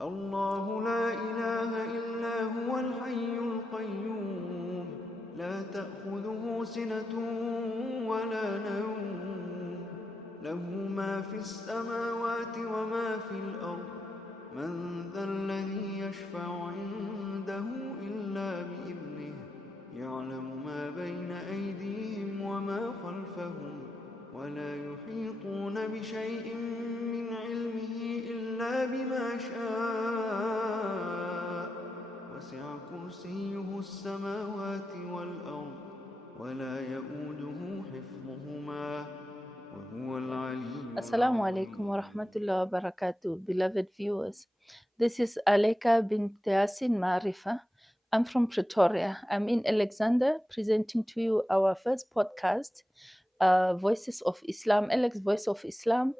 الله لا إله إلا هو الحي القيوم لا تأخذه سنة ولا نوم له ما في السماوات وما في الأرض من ذا الذي يشفع عنده إلا بإذنه يعلم ما بين أيديهم وما خلفهم ولا يحيطون بشيء من علمه إلا بما شاء وسع كرسيه السماوات والأرض ولا يؤوده حفظهما وهو العلي Assalamu alaikum wa rahmatullahi wa barakatuh, beloved viewers. This is Aleka bint Yasin Marifa. I'm from Pretoria. I'm in Alexander, presenting to you our first podcast, Voices of Islam, Alex Voice of Islam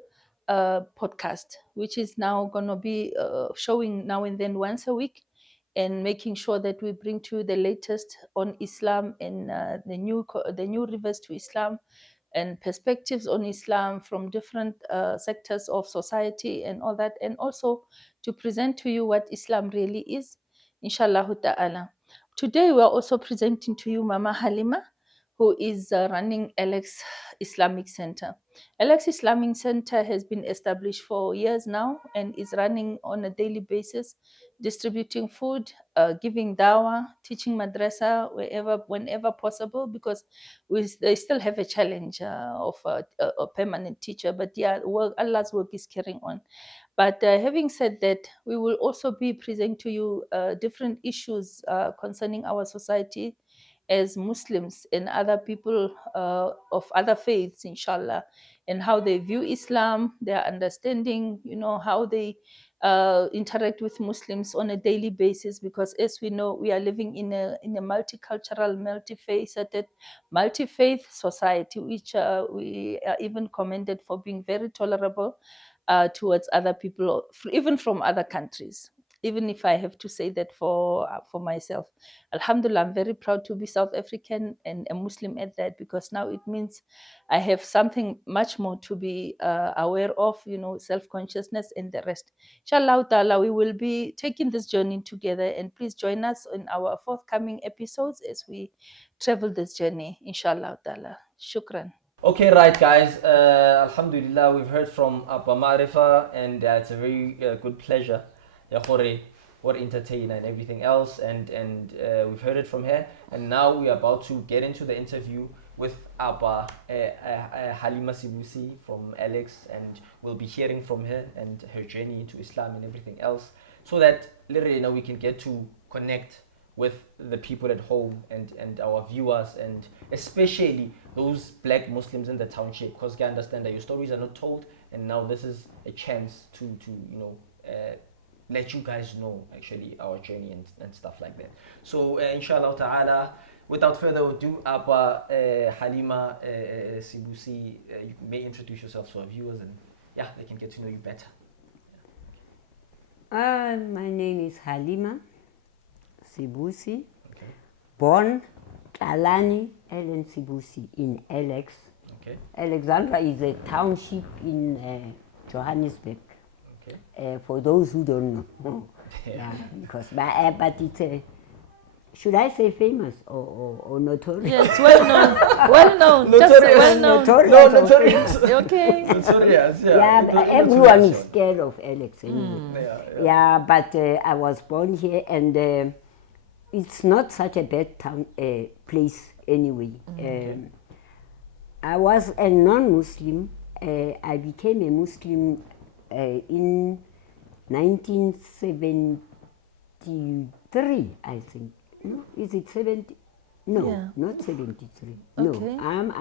podcast, which is now going to be showing now and then once a week, and making sure that we bring to you the latest on Islam and the new rivers to Islam and perspectives on Islam from different sectors of society and all that, and also to present to you what Islam really is, inshallah ta'ala. Today we are also presenting to you Mama Halima, who is running Alex Islamic Center. Alex Islamic Center has been established for years now and is running on a daily basis, distributing food, giving dawah, teaching madrasa whenever possible, because they still have a challenge of a permanent teacher. But yeah, Allah's work is carrying on. But having said that, we will also be presenting to you different issues concerning our society as Muslims and other people of other faiths, inshallah, and how they view Islam, their understanding, how they interact with Muslims on a daily basis. Because as we know, we are living in a multicultural, multifaceted, multi-faith society, which we are even commended for being very tolerable towards other people, even from other countries. Even if I have to say that for myself, Alhamdulillah, I'm very proud to be South African and a Muslim at that, because now it means I have something much more to be aware of, self-consciousness and the rest. Inshallah ta'ala, we will be taking this journey together, and please join us in our forthcoming episodes as we travel this journey, inshallah ta'ala. Shukran. Okay, right, guys. Alhamdulillah, we've heard from Abba Marifa, and it's a very good pleasure, or entertainer and everything else. And we've heard it from her, and now we're about to get into the interview with Abba Halima Sibusi from Alex, and we'll be hearing from her and her journey into Islam and everything else, so that literally we can get to connect with the people at home and our viewers, and especially those black Muslims in the township, because I understand that your stories are not told, and now this is a chance to let you guys know actually our journey and stuff like that. So inshallah ta'ala, without further ado, Abba Halima Sibusi, you may introduce yourself to our viewers, and yeah, they can get to know you better. My name is Halima Sibusi, born Kalani Ellen Sibusi in Alex. Okay. Alexandra is a township in Johannesburg. Okay. For those who don't know, yeah, because but it's should I say famous or notorious? Yes, well known, just say well known. Notorious. Okay. Notorious, yeah. Yeah, but everyone is scared of Alex anyway. Yeah, but I was born here, and it's not such a bad town, place anyway. I was a non-Muslim. I became a Muslim in 1973, I think. No, is it 70? No, Yeah. not 73. Okay. No, I'm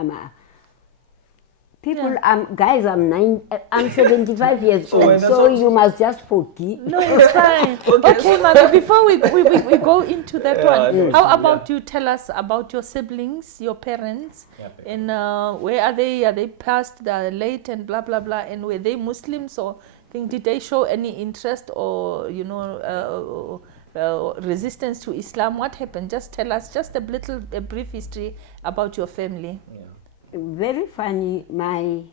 people. Yeah. Guys, I'm 75 years old, so you must just forgive. No, it's fine. Okay, Mother, before we go into that one, how about you tell us about your siblings, your parents, and where are they? Are they past, are late, and blah, blah, blah, and were they Muslims, or did they show any interest or, resistance to Islam? What happened? Just tell us just a brief history about your family. Very funny. My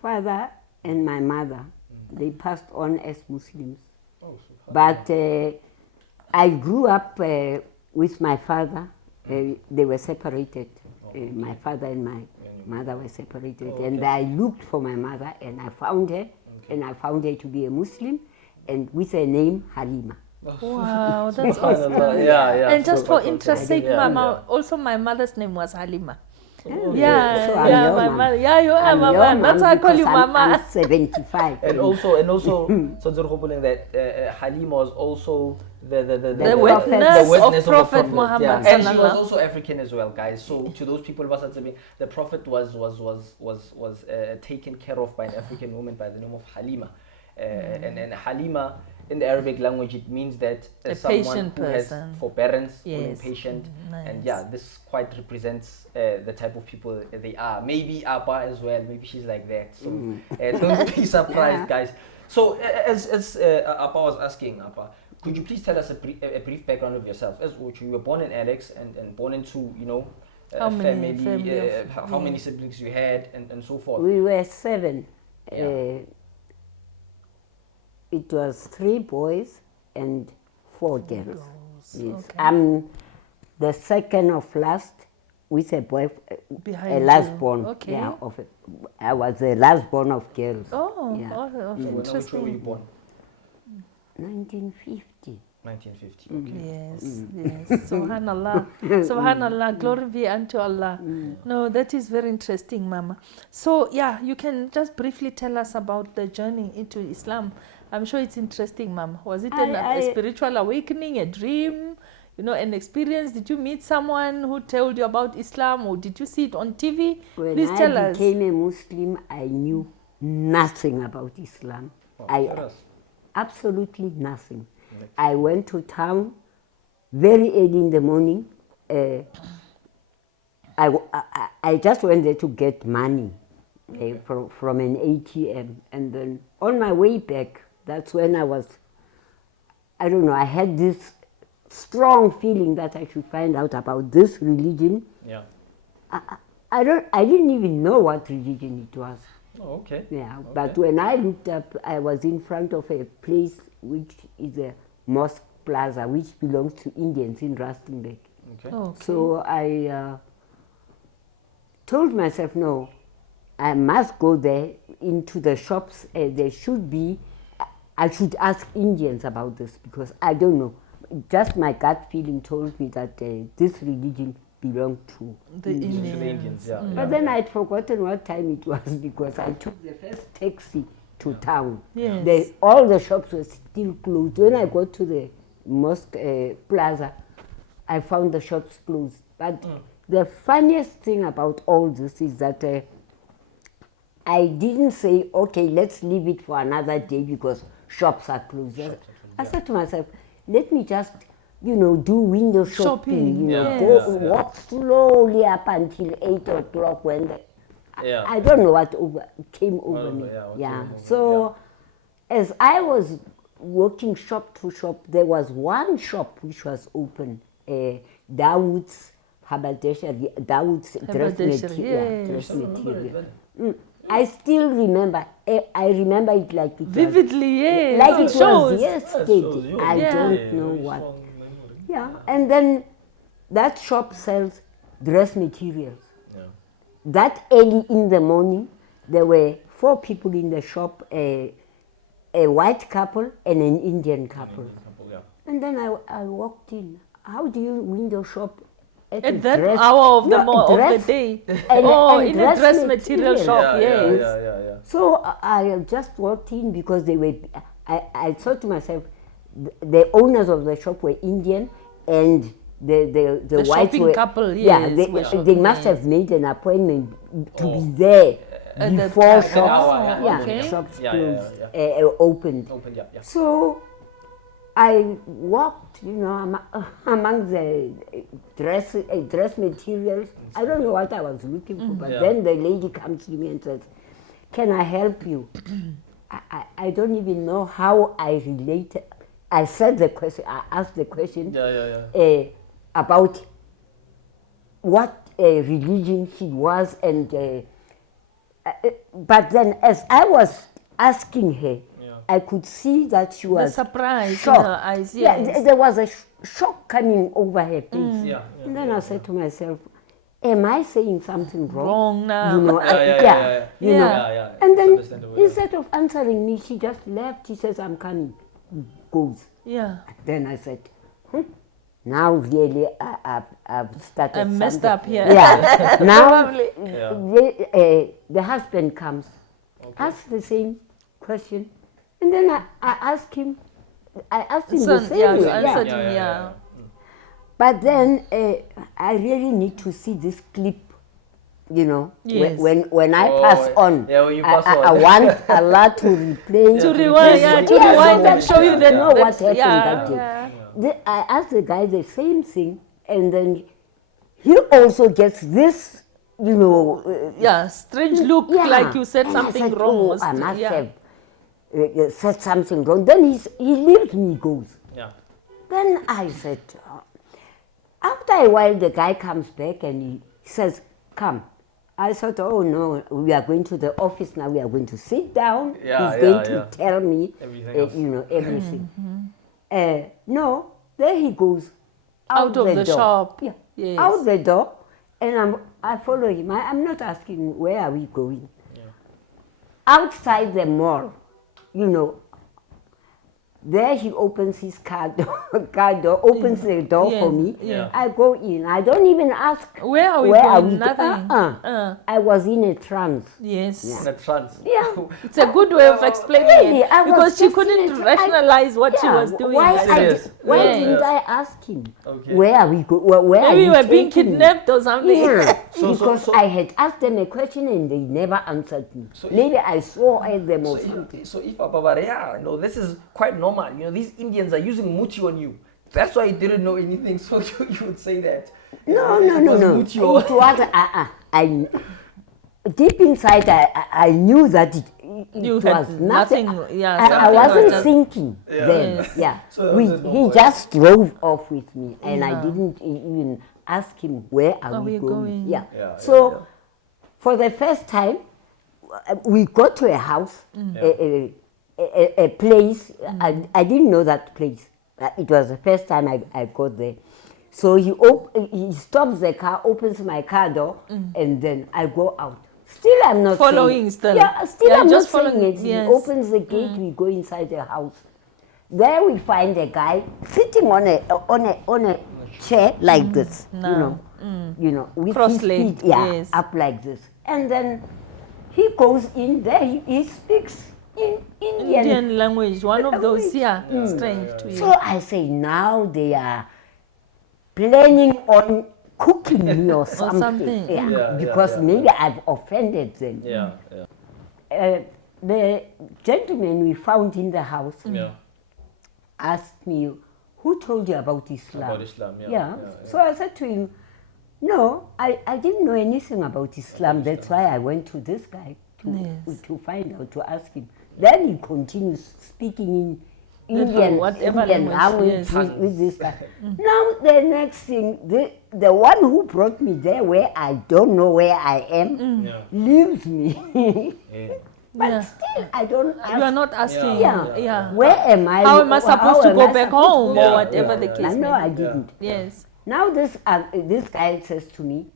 father and my mother, they passed on as Muslims. But I grew up with my father. They were separated. My father and my mother were separated. And I looked for my mother and I found her. And I found her to be a Muslim and with a name Halima. Wow, that's awesome. Yeah. And just for interest sake, Mama, also my mother's name was Halima. Yeah, So I'm yeah, your my mom. mother. Yeah, you are I'm Mama. your That's why I mom call you because Mama. I'm 75. And also, so that Halima was also the witness of the Prophet Muhammad. Yeah. And she was Sallallahu. also African as well, guys. So to those people, the Prophet was taken care of by an African woman by the name of Halima. And Halima, in the Arabic language, it means that A someone patient who has person. forbearance, Yes. patient, Nice. and yeah, this quite represents the type of people they are. Maybe Apa as well. Maybe she's like that. So don't be surprised, guys. So as Apa was asking, Apa, could you please tell us a brief background of yourself? As you were born in Alex and born into How a many family, how many siblings you had and so forth. We were 7. Yeah. It was 3 boys and 4 girls. Yes. Okay. I'm the second of last with a boy, Behind a you. last born. Okay. Yeah, I was the last born of girls. Oh, Yeah. oh, So which year were you interesting. born? 1950. 1950. Okay. Yes. Subhanallah. Subhanallah. Glory be unto Allah. No, that is very interesting, Mama. So, yeah, you can just briefly tell us about the journey into Islam. I'm sure it's interesting, Mama. Was it a spiritual awakening, a dream, an experience? Did you meet someone who told you about Islam, or did you see it on TV? When Please tell I us. became a Muslim, I knew nothing about Islam. Absolutely nothing. I went to town very early in the morning. I just went there to get money from an ATM. And then on my way back, that's when I don't know, I had this strong feeling that I should find out about this religion. Yeah. I didn't even know what religion it was. Oh, okay. Yeah, but when I looked up, I was in front of a place which is a mosque plaza, which belongs to Indians in Rustenburg. Okay. Okay. So I told myself, no, I must go there into the shops. There should be, I should ask Indians about this because I don't know. Just my gut feeling told me that this religion belonged to The Indians. To the Indians, yeah. But then I'd forgotten what time it was because I took the first taxi to town. Yes. All the shops were still closed. When I got to the mosque plaza, I found the shops closed. But the funniest thing about all this is that I didn't say, okay, let's leave it for another day because shops are closed. I said to myself, let me just do window shopping, walk slowly up until 8 o'clock when I don't know what came over me. So as I was walking shop to shop, there was one shop which was open, Dawood's Dawood's dress material. I still remember. I remember it like it vividly, yes. Like it shows. was yesterday. I don't know what. Yeah, and then that shop sells dress materials. Yeah. That early in the morning, there were 4 people in the shop, a white couple and an Indian couple. And then I walked in. How do you window shop at that hour of the day? And in a dress material shop, yes. Yeah. So I just walked in because they were. I thought to myself, the owners of the shop were Indian, and the white shopping couple. Yes, they must have made an appointment to be there before shops. Shops closed, opened. So I walked, among the dress materials. I don't know what I was looking for, but then the lady comes to me and says, "Can I help you?" I don't even know how I related. I said the question. I asked the question about what religion she was, and but then as I was asking her, I could see that she The was surprise shocked. in her eyes. Yeah, Yes. there was a shock coming over her face. Yeah. And then I said to myself, am I saying something wrong? Wrong now. You know, you know. Yeah. And It's then understandable, instead of answering me, she just left. She says, I'm coming. Goes. Yeah. Then I said, now really I've started I messed something. up here. Yeah. Now Probably. the husband comes, asks the same question. And then I asked him the same Yeah, way. you answered him, yeah. But then I really need to see this clip, you know, Yes. when I pass on. Yeah, when you pass I on. want Allah to replay. To rewind, Yes, to yes, rewind so and show you that. know what that's- happened yeah, that day. yeah. I asked the guy the same thing, and then he also gets this, you know. Yeah, strange look, Yeah. like you said And I something said, wrong. Oh, I must yeah. have said something wrong. Then he leaves me, goes. Yeah. Then I said, after a while, the guy comes back and he says, come. I thought, oh no, we are going to the office now, we are going to sit down. Yeah, He's going yeah. to tell me, Everything else. you know, everything. No, there he goes. Out of the door. shop. Yeah, Yes. out the door. And I follow him. I'm not asking where are we going. Yeah. Outside the mall, you know, there he opens his car door, opens the door for me. Yeah. I go in. I don't even ask. Where are we Where going? are we go- Nothing. I was in a trance. Yes. In a trance. Yeah. It's a good way of explaining Really, it. I was Because she just couldn't in a rationalize what she Yeah, was doing. Why, Serious? why Yeah. didn't I ask him? Okay. Where are we going? Where are Maybe you we were being taking me? kidnapped or something. Yeah, So- because I had asked them a question and they never answered me. So Maybe I swore at them or something. So if Ababarea, you know, this is quite normal. You know, these Indians are using muti on you. That's why you didn't know anything. So you would say that. No. It was muti It or- was, deep inside, I knew that it You was had nothing, yeah, I something wasn't was just- thinking Yeah. then. Yes. Yeah. So there was no He point. just drove off with me, and I Yeah. didn't even ask him where are we going. Yeah. Yeah, So yeah. for the first time, we got to a house, a place. I didn't know that place. It was the first time I got there. So he stops the car, opens my car door, and then I go out. Still, I'm not Following saying, still. Yeah, still Yeah, I'm just not saying following, it. yes. He opens the gate, we go inside the house. There we find a guy sitting on a chair like this, No. you know, with his Cross-legged, feet, yes. up like this. And then he goes in there, he speaks in Indian language, one of those, strange to you. So I say, now they are planning on cooking me or something. something. Because maybe I've offended them. Yeah. The gentleman we found in the house Yeah. asked me, who told you about Islam? About Islam, yeah. Yeah. Yeah, So I said to him, no, I didn't know anything about Islam. That's why I went to this guy to find out, to ask him. Then he continues speaking in Indian language with this guy. Now the next thing, the one who brought me there, where I don't know where I am, leaves me. But still, I don't ask. You are not asking. Yeah. Where am I? How am I supposed to go back home Yeah, or whatever yeah, the yeah. case No, may I be? didn't. Yes. Now this guy says to me,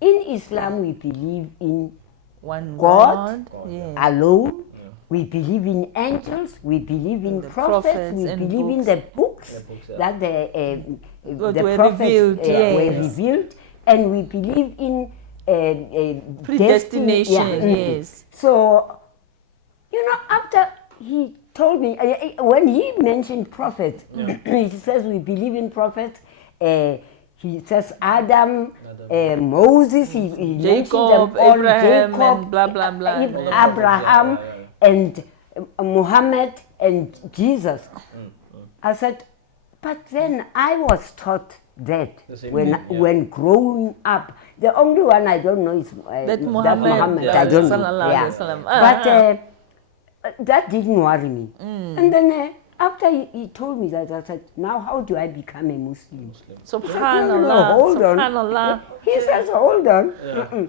in Islam we believe in One God, God. Yes. alone. We believe in angels. We believe in the prophets. prophets We and believe in books. the books books, yeah. that What the were prophets revealed, were yes. revealed, and we believe in Predestination, destiny. yes. So, you know, after he told me, when he mentioned prophets, he says we believe in prophets. He says Adam, Moses, he mentioned Jacob, them all, Abraham, Jacob, and blah, blah, blah. Abraham, and Muhammad, and Jesus. I said, but then I was taught that The same when thing, yeah. when growing up. The only one I don't know is That Muhammad, I don't know. sallallahu Yeah. alaihi wasallam. But that didn't worry me. And then after he told me that, I said, now how do I become a Muslim? Subhanallah. Hold on. Subhanallah. He says, hold on.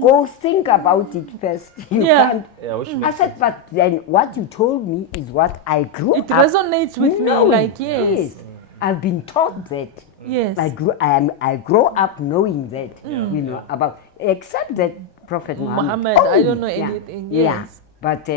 Go think about it first. You can't. Yeah, which I makes said, sense. but then what you told me is what I grew It up resonates with me, knowing. like, yes. I've been taught that. Yes. I grow up knowing that, you know, about, except that Prophet Muhammad. Muhammad, I don't know anything, yes. But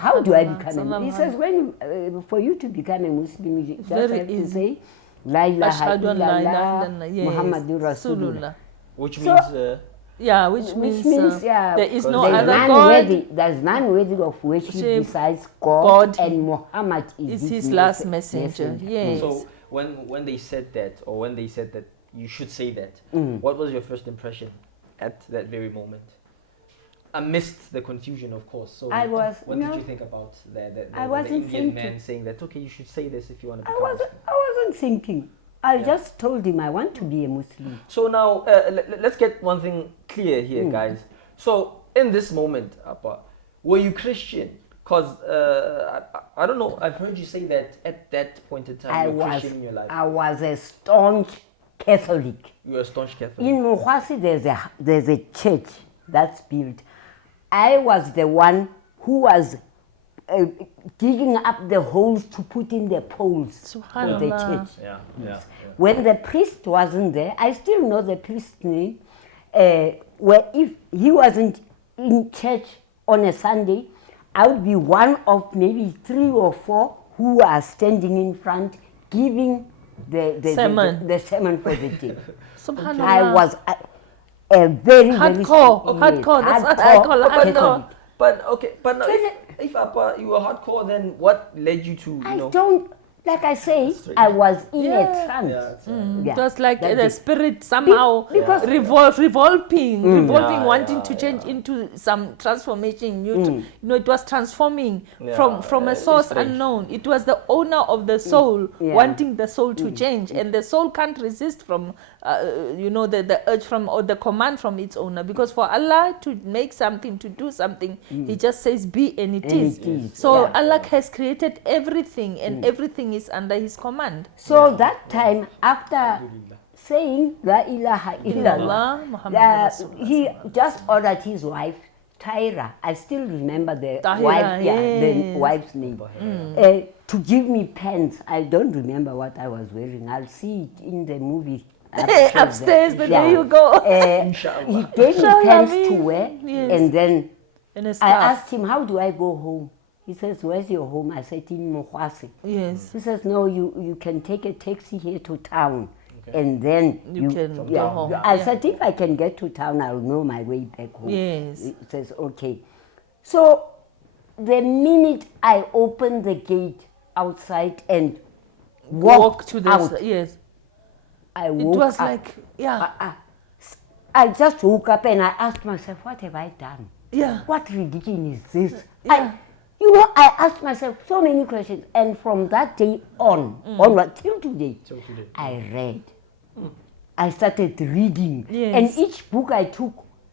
how do I become a Subhanallah. Muslim? He says, when for you to become a Muslim, you just Very have to easy. say, La ilaha Ashhadu an la ilaha illallah, illallah, yes. Muhammadur Rasulullah. Rasulullah. Which So- means Yeah, which means, yeah, there is no there's other none God. worthy, there's none worthy of worship Worship besides God, God. and Muhammad Is his last messenger. Yes. so when they said that, or when they said that you should say that, what was your first impression at that very moment? Amidst the confusion, of course. So what did you think about the wasn't Indian thinking. man saying that, okay, you should say this if you want to I become wasn't, Muslim? I wasn't thinking. I just told him I want to be a Muslim. So now, let's get one thing clear here, guys. So in this moment, Appa, were you Christian? Because I don't know, I've heard you say that at that point in time you were Christian in your life. I was a staunch Catholic. You were a staunch Catholic. In Muhasi, there's a church that's built. I was the one who was digging up the holes to put in the poles for the church. Yeah. When the priest wasn't there, I still know the priest's name. Where if he wasn't in church on a Sunday, I would be one of maybe 3 or 4 who are standing in front giving the sermon for the day. Subhanallah. I was a very Hardcore. Hardcore. That's what I call hardcore. But now, if Appa, you were hardcore, then what led you to, I don't, like I say, I was in a trance. It was like That the is- spirit somehow because- revolving, Yeah, wanting to change into some transformation. You know, it was transforming from a it's source strange. unknown. It was the owner of the soul wanting the soul to change, and the soul can't resist from, the urge from or the command from its owner. Because for Allah to make something, to do something, He just says be, and it is. it is. So Allah has created everything, and everything is under His command. So that time, after saying La ilaha illallah, Allah, Muhammad he just ordered his wife, Tyra, I still remember the Tahira, the wife's name, to give me pants. I don't remember what I was wearing. I'll see it in the movie. Upstairs, the day you go. He gave me pants to wear, Yes. and then And a I staff. asked him, how do I go home? He says, where's your home? I said, in Mokwasi. Yes. He says, no, you can take a taxi here to town. And then You can go home. I Yeah. said, if I can get to town, I'll know my way back home. Yes. He says, okay. So the minute I opened the gate outside and walked to the out, yes. I It woke was up. like I just woke up and I asked myself, what have I done? yeah. What religion is this? Yeah. I asked myself so many questions, and from that day onward till today, I read. I started reading, Yes. and each book I took,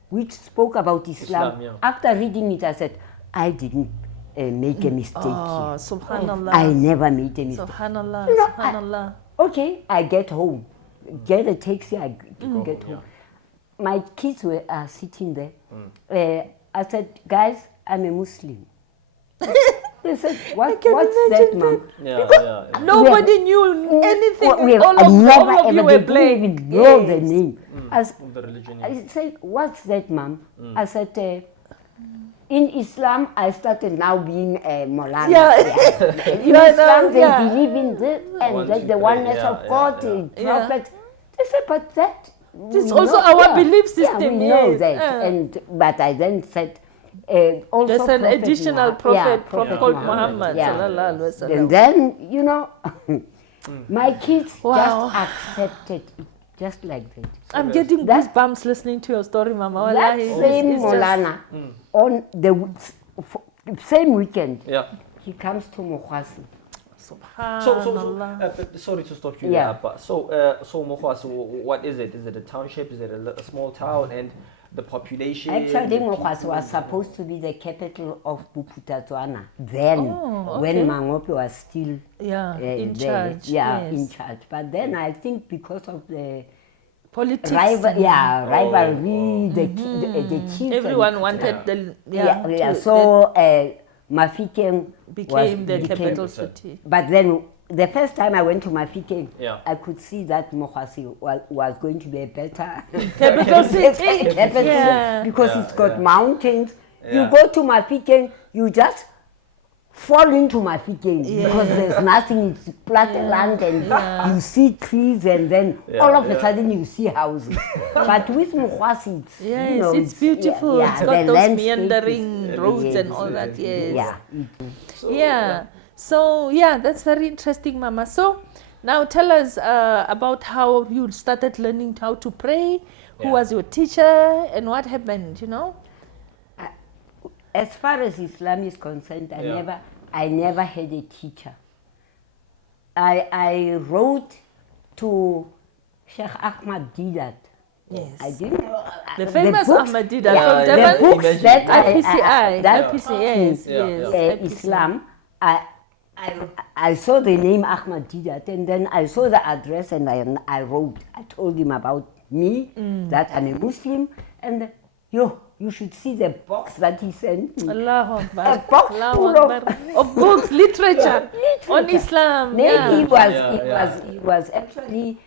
which spoke about Islam, yeah. after reading it, I said, I didn't make a mistake Oh, here. subhanallah. I never made a mistake. Subhanallah. You know, Subhanallah. Okay, I get home, get a taxi, I get home. My kids are sitting there. I said, guys, I'm a Muslim. They said, what's that, Mom? Nobody knew anything. We have all of you they were didn't playing. even know the name. The religion. I said, what's that, Mom? I said, in Islam, I started now being a Molana. Yeah. In Islam, they believe in this and One, that two, the three, oneness yeah, of God, the Yeah. prophet. They said, but that... This we also know- our belief system, Yeah, we know yes. that. But I then said, also There's an Prophet additional Muhammad- prophet called Muhammad. Sallallahu alaihi wasallam. And then, my kids Wow. just accepted it, just like that. I'm getting goosebumps listening to your story, Mama. That Wallahi, same it's just- Molana, on the same weekend, Yeah. he comes to Mokwasi. Subhanallah. Sorry to stop you Yeah. there, but so Mokhwa, so what is it? Is it a township? Is it a small town? And the population? Actually, the Mokwasi people? was supposed to be the capital of Buputatswana then, when okay. Mangope was still in there. charge. Yeah, yes. in charge. But then I think because of the Politics. rivalry, the chiefs. Everyone wanted So Mafikeng became the capital city. But then the first time I went to Mafikeng, Yeah. I could see that Mokwasi was going to be a better Capital city. capital Yeah. because it's got mountains. Yeah. You go to Mafikeng, you just fall into Mafikeng because there's nothing. It's flat land and you see trees and then all of a sudden you see houses. But with Mokwasi, it's, Yes, you know, it's beautiful. yeah, It's got the those landscape meandering roads yes, and all that. Yes. Yeah. So that's very interesting, Mama. So now tell us about how you started learning how to pray. Who was your teacher and what happened? You know. As far as Islam is concerned, I never had a teacher. I wrote to Sheikh Ahmad Didat. Yes. I didn't. The famous books- Ahmad Didat yeah, from the Durban. books that IPCI. that IPCI. Yes. Islam. I saw the name Ahmad Didat, and then I saw the address, and I wrote. I told him about me, that I'm a Muslim, and you should see the box that he sent me. Allahu Akbar. A box Allahu full Akbar. Of books, literature on Islam. Maybe Yeah. he was actually